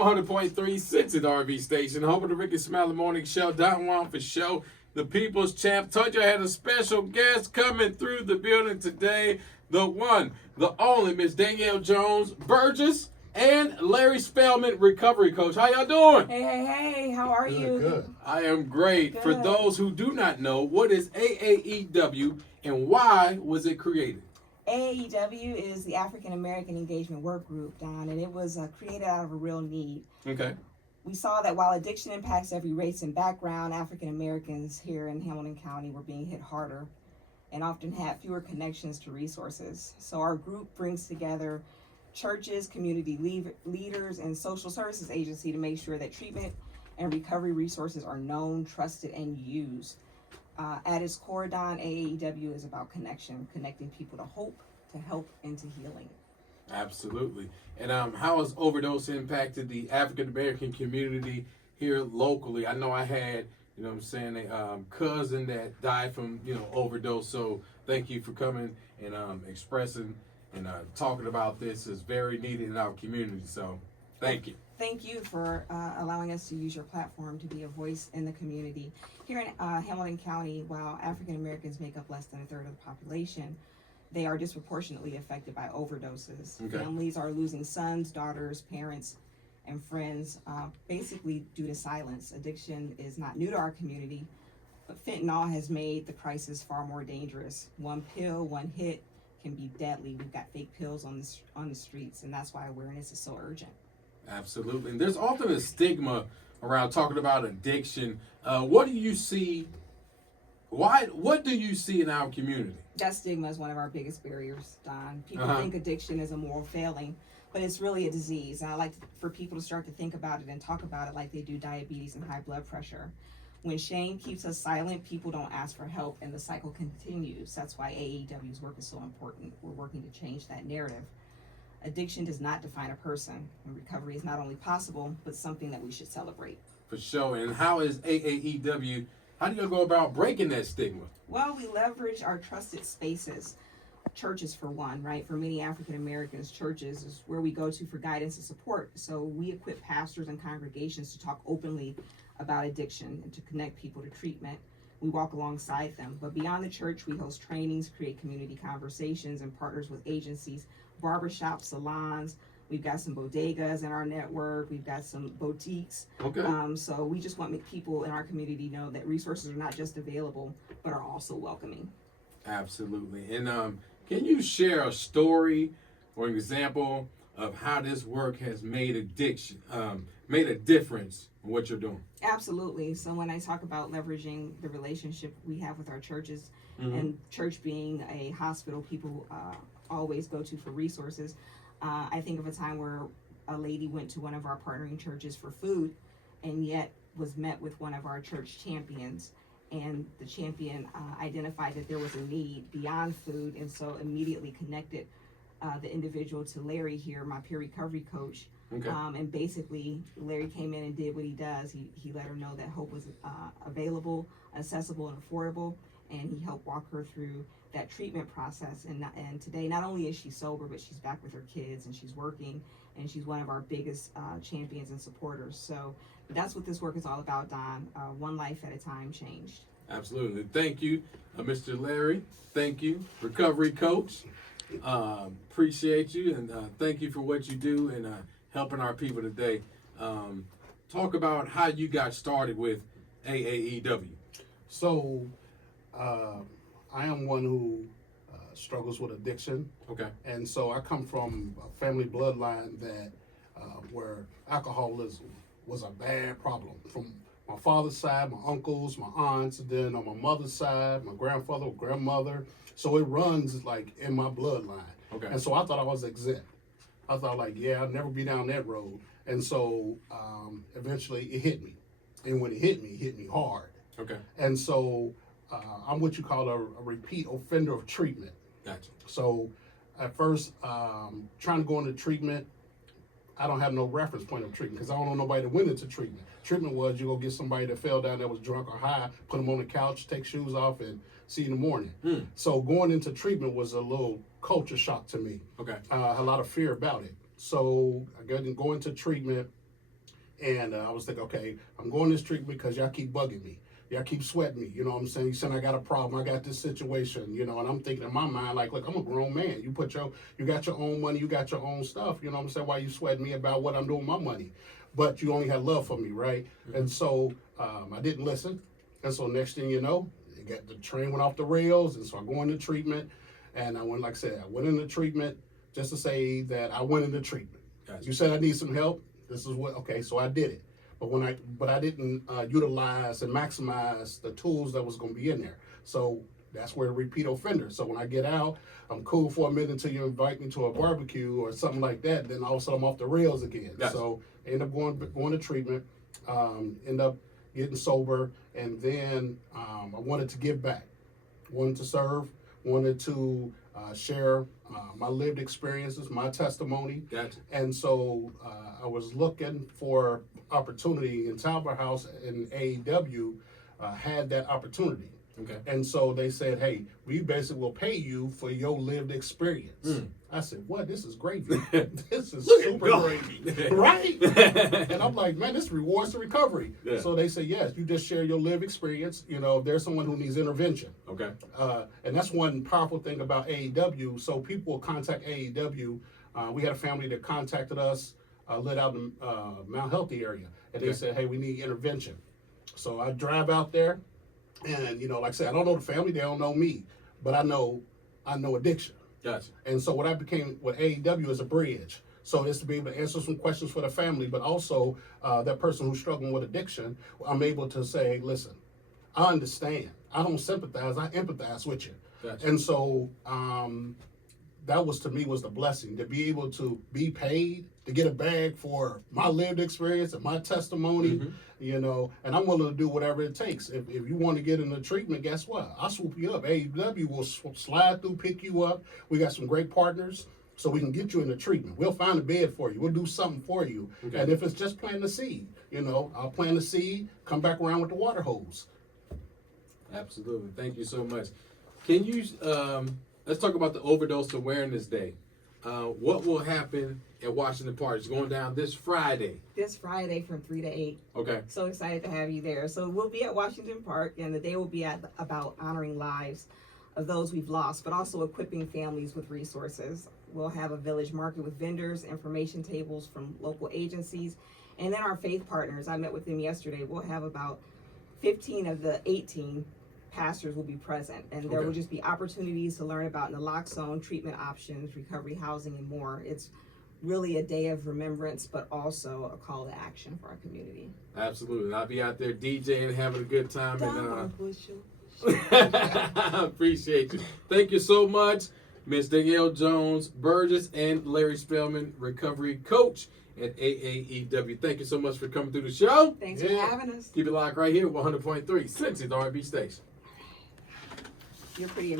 100.36 at RV Station, home of the Ricky Smiley Morning Show. Juan Fasho, the People's Champ. Told you I had a special guest coming through the building today. The one, the only, Miss Danielle Jones Burgess and Larry Spellman, recovery coach. How y'all doing? Hey, how are you? Good. I am great. Good. For those who do not know, what is AAEW and why was it created? AAEW is the African American Engagement Work Group, Don, and it was created out of a real need. Okay. We saw that while addiction impacts every race and background, African Americans here in Hamilton County were being hit harder and often had fewer connections to resources. So our group brings together churches, community leaders, and social services agency to make sure that treatment and recovery resources are known, trusted, and used. At its core, Don, AAEW is about connecting people to hope, to help, and to healing. Absolutely. And how has overdose impacted the African American community here locally? I know I had, a cousin that died from, overdose. So thank you for coming and expressing and talking about this. Is very needed in our community. So thank you. Thank you for allowing us to use your platform to be a voice in the community. Here in Hamilton County, while African Americans make up less than a third of the population, they are disproportionately affected by overdoses. Okay. Families are losing sons, daughters, parents, and friends, basically due to silence. Addiction is not new to our community, but fentanyl has made the crisis far more dangerous. One pill, one hit can be deadly. We've got fake pills on the streets, and that's why awareness is so urgent. Absolutely. And there's often a stigma around talking about addiction. What do you see? What do you see in our community? That stigma is one of our biggest barriers, Don. People think addiction is a moral failing, but it's really a disease. And I like for people to start to think about it and talk about it like they do diabetes and high blood pressure. When shame keeps us silent, people don't ask for help, and the cycle continues. That's why AAEW's work is so important. We're working to change that narrative. Addiction does not define a person, and recovery is not only possible, but something that we should celebrate. For sure. And how is AAEW, how do you go about breaking that stigma? Well, we leverage our trusted spaces. Churches, for one, right? For many African Americans, churches is where we go to for guidance and support. So we equip pastors and congregations to talk openly about addiction and to connect people to treatment. We walk alongside them. But beyond the church, we host trainings, create community conversations, and partners with agencies, barbershops, salons. We've got some bodegas in our network. We've got some boutiques. Okay. So we just want people in our community to know that resources are not just available, but are also welcoming. Absolutely. And can you share a story or an example of how this work has made made a difference in what you're doing? Absolutely. So when I talk about leveraging the relationship we have with our churches, and church being a hospital people always go to for resources, I think of a time where a lady went to one of our partnering churches for food and yet was met with one of our church champions. And the champion identified that there was a need beyond food, and so immediately connected the individual to Larry here, my peer recovery coach. Okay. And basically, Larry came in and did what he does. He let her know that hope was available, accessible, and affordable, and he helped walk her through that treatment process. And today, not only is she sober, but she's back with her kids, and she's working, and she's one of our biggest champions and supporters. So that's what this work is all about, Don. One life at a time changed. Absolutely. Thank you, Mr. Larry. Thank you, recovery coach. Appreciate you, and thank you for what you do and helping our people today. Talk about how you got started with AAEW. So, I am one who struggles with addiction. Okay. And so I come from a family bloodline that where alcoholism was a bad problem. From my father's side, my uncles, my aunts, and then on my mother's side, my grandfather, grandmother. So it runs like in my bloodline. Okay. And so I thought I was exempt. I thought like, yeah, I'll never be down that road. And so eventually it hit me. And when it hit me hard. Okay. And so I'm what you call a repeat offender of treatment. Gotcha. So at first, trying to go into treatment, I don't have no reference point of treatment because I don't know nobody that went into treatment. Treatment was you go get somebody that fell down that was drunk or high, put them on the couch, take shoes off, and see you in the morning. So going into treatment was a little culture shock to me. Okay. A lot of fear about it. So I got to go into treatment, And I was thinking, okay, I'm going this treatment because y'all keep bugging me. Y'all keep sweating me. You know what I'm saying? You saying I got a problem. I got this situation. You know, and I'm thinking in my mind, like, look, I'm a grown man. You got your own money. You got your own stuff. You know what I'm saying? Why you sweating me about what I'm doing with my money? But you only had love for me, right? Mm-hmm. And so I didn't listen. And so next thing you know, the train went off the rails. And so I go into treatment. And I went, like I said, I went into treatment just to say that I went into treatment. Gotcha. You said I need some help. This is what, okay, so I did it. But I didn't utilize and maximize the tools that was going to be in there. So that's where the repeat offender. So when I get out, I'm cool for a minute until you invite me to a barbecue or something like that. Then all of a sudden I'm off the rails again. Gotcha. So I end up going to treatment, end up getting sober, and then I wanted to give back, wanted to serve, wanted to share my lived experiences, my testimony. Gotcha. And so I was looking for opportunity in Talbot House, and AAEW had that opportunity. Okay. And so they said, hey, we basically will pay you for your lived experience. I said, what? This is gravy. This is super gravy. Right? And I'm like, man, this rewards to recovery. Yeah. So they say, yes, you just share your lived experience. You know, if there's someone who needs intervention. Okay. And that's one powerful thing about AAEW. So people will contact AAEW. We had a family that contacted us, lit out in Mount Healthy area. And they said, hey, we need intervention. So I drive out there. And, you know, like I said, I don't know the family. They don't know me. But I know addiction. Gotcha. And so what I became with AAEW is a bridge. So it's to be able to answer some questions for the family, but also that person who's struggling with addiction, I'm able to say, listen, I understand. I don't sympathize. I empathize with you. Gotcha. And so that was, to me, was the blessing, to be able to be paid, to get a bag for my lived experience and my testimony, you know, and I'm willing to do whatever it takes. If you want to get into treatment, guess what? I'll swoop you up. AAEW will slide through, pick you up. We got some great partners, so we can get you into treatment. We'll find a bed for you. We'll do something for you. Okay. And if it's just planting a seed, you know, I'll plant a seed, come back around with the water hose. Absolutely. Thank you so much. Can you, let's talk about the Overdose Awareness Day. What will happen at Washington Park? It's going down this Friday. This Friday from 3 to 8. Okay. So excited to have you there. So we'll be at Washington Park, and the day will be about honoring lives of those we've lost, but also equipping families with resources. We'll have a village market with vendors, information tables from local agencies, and then our faith partners. I met with them yesterday. We'll have about 15 of the 18 pastors will be present, and there will just be opportunities to learn about naloxone, treatment options, recovery housing, and more. It's really a day of remembrance, but also a call to action for our community. Absolutely. And I'll be out there DJing, having a good time. I appreciate you. Thank you so much, Miss Danielle Jones Burgess and Larry Spellman, recovery coach at AAEW. Thank you so much for coming through the show. Thanks for having us. Keep it locked right here, 100.3, Cincy's R&B station. You're pretty amazing.